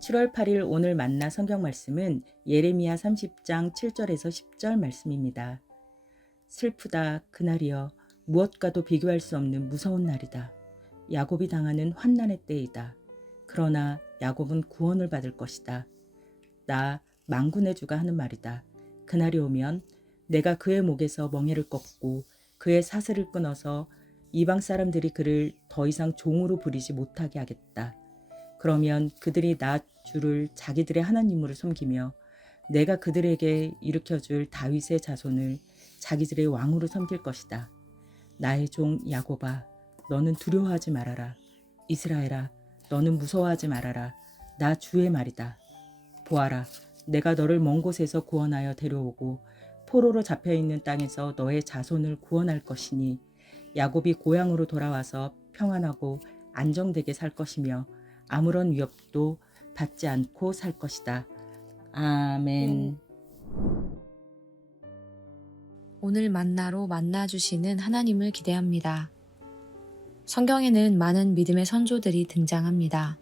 7월 8일 오늘 만나 성경 말씀은 예레미야 30장 7절에서 10절 말씀입니다. 슬프다 그날이여, 무엇과도 비교할 수 없는 무서운 날이다. 야곱이 당하는 환난의 때이다. 그러나 야곱은 구원을 받을 것이다. 나 만군의 주가 하는 말이다. 그날이 오면 내가 그의 목에서 멍에를 꺾고 그의 사슬을 끊어서 이방 사람들이 그를 더 이상 종으로 부리지 못하게 하겠다. 그러면 그들이 나 주를 자기들의 하나님으로 섬기며 내가 그들에게 일으켜줄 다윗의 자손을 자기들의 왕으로 섬길 것이다. 나의 종 야곱아, 너는 두려워하지 말아라. 이스라엘아, 너는 무서워하지 말아라. 나 주의 말이다. 보아라, 내가 너를 먼 곳에서 구원하여 데려오고 포로로 잡혀있는 땅에서 너의 자손을 구원할 것이니 야곱이 고향으로 돌아와서 평안하고 안정되게 살 것이며 아무런 위협도 받지 않고 살 것이다. 아멘. 오늘 만나로 만나주시는 하나님을 기대합니다. 성경에는 많은 믿음의 선조들이 등장합니다.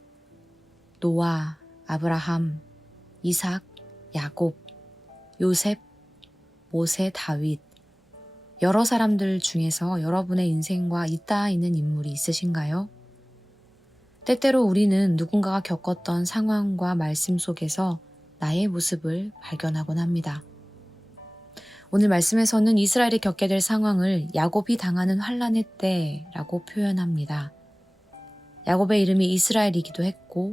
노아, 아브라함, 이삭, 야곱, 요셉, 모세, 다윗. 여러 사람들 중에서 여러분의 인생과 잇닿아 있는 인물이 있으신가요? 때때로 우리는 누군가가 겪었던 상황과 말씀 속에서 나의 모습을 발견하곤 합니다. 오늘 말씀에서는 이스라엘이 겪게 될 상황을 야곱이 당하는 환난의 때라고 표현합니다. 야곱의 이름이 이스라엘이기도 했고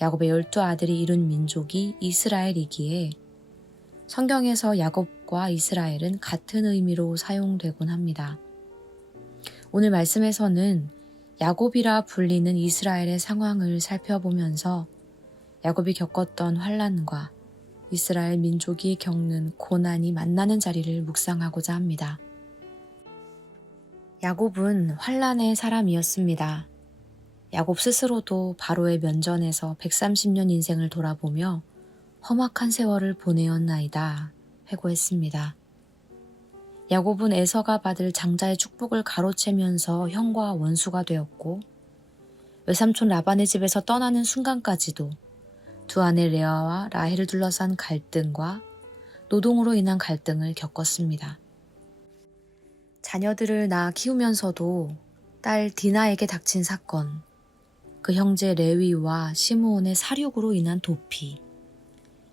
야곱의 12아들이 이룬 민족이 이스라엘이기에 성경에서 야곱과 이스라엘은 같은 의미로 사용되곤 합니다. 오늘 말씀에서는 야곱이라 불리는 이스라엘의 상황을 살펴보면서 야곱이 겪었던 환난과 이스라엘 민족이 겪는 고난이 만나는 자리를 묵상하고자 합니다. 야곱은 환난의 사람이었습니다. 야곱 스스로도 바로의 면전에서 130년 인생을 돌아보며 험악한 세월을 보내었나이다 회고했습니다. 야곱은 에서가 받을 장자의 축복을 가로채면서 형과 원수가 되었고 외삼촌 라반의 집에서 떠나는 순간까지도 두 아내 레아와 라헬을 둘러싼 갈등과 노동으로 인한 갈등을 겪었습니다. 자녀들을 낳아 키우면서도 딸 디나에게 닥친 사건, 그 형제 레위와 시므온의 살육으로 인한 도피,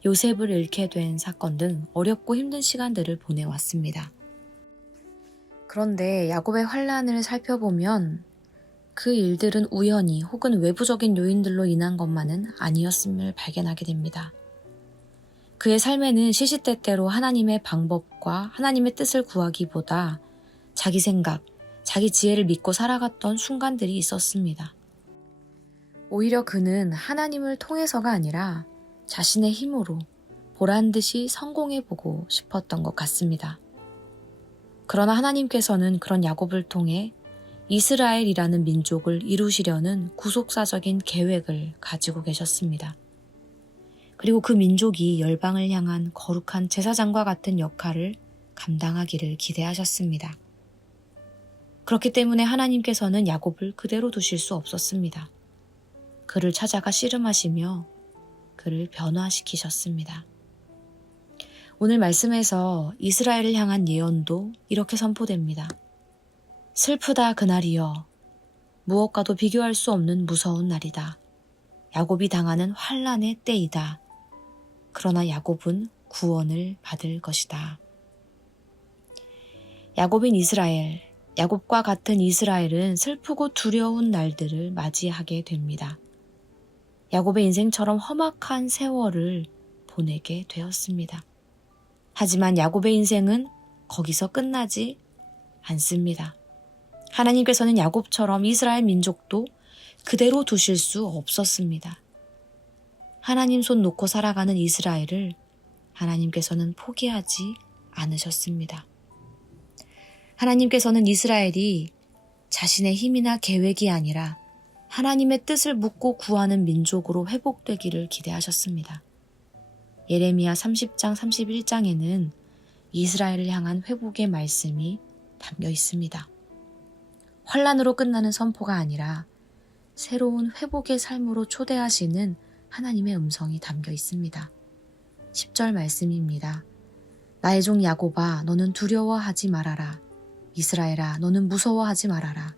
요셉을 잃게 된 사건 등 어렵고 힘든 시간들을 보내왔습니다. 그런데 야곱의 환난을 살펴보면 그 일들은 우연히 혹은 외부적인 요인들로 인한 것만은 아니었음을 발견하게 됩니다. 그의 삶에는 시시때때로 하나님의 방법과 하나님의 뜻을 구하기보다 자기 생각, 자기 지혜를 믿고 살아갔던 순간들이 있었습니다. 오히려 그는 하나님을 통해서가 아니라 자신의 힘으로 보란듯이 성공해보고 싶었던 것 같습니다. 그러나 하나님께서는 그런 야곱을 통해 이스라엘이라는 민족을 이루시려는 구속사적인 계획을 가지고 계셨습니다. 그리고 그 민족이 열방을 향한 거룩한 제사장과 같은 역할을 감당하기를 기대하셨습니다. 그렇기 때문에 하나님께서는 야곱을 그대로 두실 수 없었습니다. 그를 찾아가 씨름하시며 그를 변화시키셨습니다. 오늘 말씀에서 이스라엘을 향한 예언도 이렇게 선포됩니다. 슬프다 그날이여, 무엇과도 비교할 수 없는 무서운 날이다. 야곱이 당하는 환난의 때이다. 그러나 야곱은 구원을 받을 것이다. 야곱인 이스라엘, 야곱과 같은 이스라엘은 슬프고 두려운 날들을 맞이하게 됩니다. 야곱의 인생처럼 험악한 세월을 보내게 되었습니다. 하지만 야곱의 인생은 거기서 끝나지 않습니다. 하나님께서는 야곱처럼 이스라엘 민족도 그대로 두실 수 없었습니다. 하나님 손 놓고 살아가는 이스라엘을 하나님께서는 포기하지 않으셨습니다. 하나님께서는 이스라엘이 자신의 힘이나 계획이 아니라 하나님의 뜻을 묻고 구하는 민족으로 회복되기를 기대하셨습니다. 예레미야 30장 31장에는 이스라엘을 향한 회복의 말씀이 담겨 있습니다. 환난으로 끝나는 선포가 아니라 새로운 회복의 삶으로 초대하시는 하나님의 음성이 담겨 있습니다. 10절 말씀입니다. 나의 종 야곱아 너는 두려워하지 말아라. 이스라엘아 너는 무서워하지 말아라.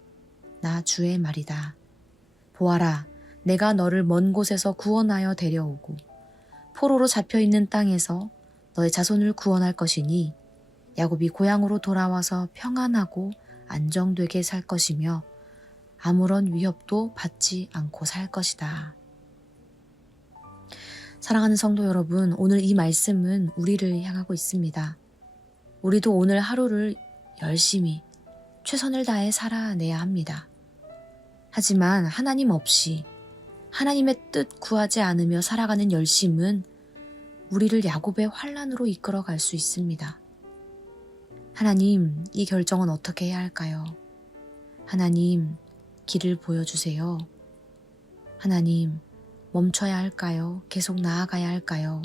나 주의 말이다. 보아라 내가 너를 먼 곳에서 구원하여 데려오고 포로로 잡혀있는 땅에서 너의 자손을 구원할 것이니 야곱이 고향으로 돌아와서 평안하고 안정되게 살 것이며 아무런 위협도 받지 않고 살 것이다. 사랑하는 성도 여러분, 오늘 이 말씀은 우리를 향하고 있습니다. 우리도 오늘 하루를 열심히 최선을 다해 살아내야 합니다. 하지만 하나님 없이 하나님의 뜻 구하지 않으며 살아가는 열심은 우리를 야곱의 환란으로 이끌어갈 수 있습니다. 하나님, 이 결정은 어떻게 해야 할까요? 하나님, 길을 보여주세요. 하나님, 멈춰야 할까요? 계속 나아가야 할까요?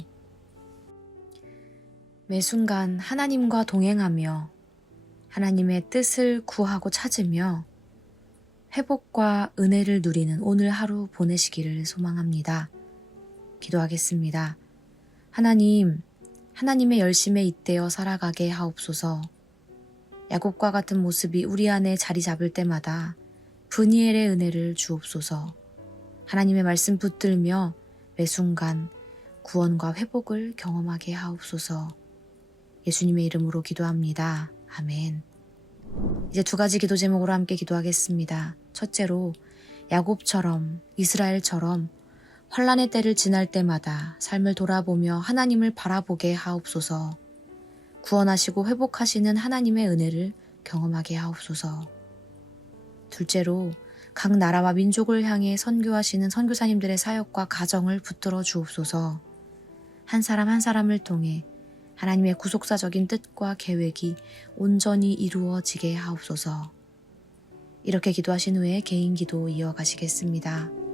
매 순간 하나님과 동행하며 하나님의 뜻을 구하고 찾으며 회복과 은혜를 누리는 오늘 하루 보내시기를 소망합니다. 기도하겠습니다. 하나님, 하나님의 열심에 잇대어 살아가게 하옵소서. 야곱과 같은 모습이 우리 안에 자리 잡을 때마다 브니엘의 은혜를 주옵소서. 하나님의 말씀 붙들며 매 순간 구원과 회복을 경험하게 하옵소서. 예수님의 이름으로 기도합니다. 아멘. 이제 두 가지 기도 제목으로 함께 기도하겠습니다. 첫째로 야곱처럼 이스라엘처럼 환란의 때를 지날 때마다 삶을 돌아보며 하나님을 바라보게 하옵소서. 구원하시고 회복하시는 하나님의 은혜를 경험하게 하옵소서. 둘째로 각 나라와 민족을 향해 선교하시는 선교사님들의 사역과 가정을 붙들어 주옵소서. 한 사람 한 사람을 통해 하나님의 구속사적인 뜻과 계획이 온전히 이루어지게 하옵소서. 이렇게 기도하신 후에 개인 기도 이어가시겠습니다.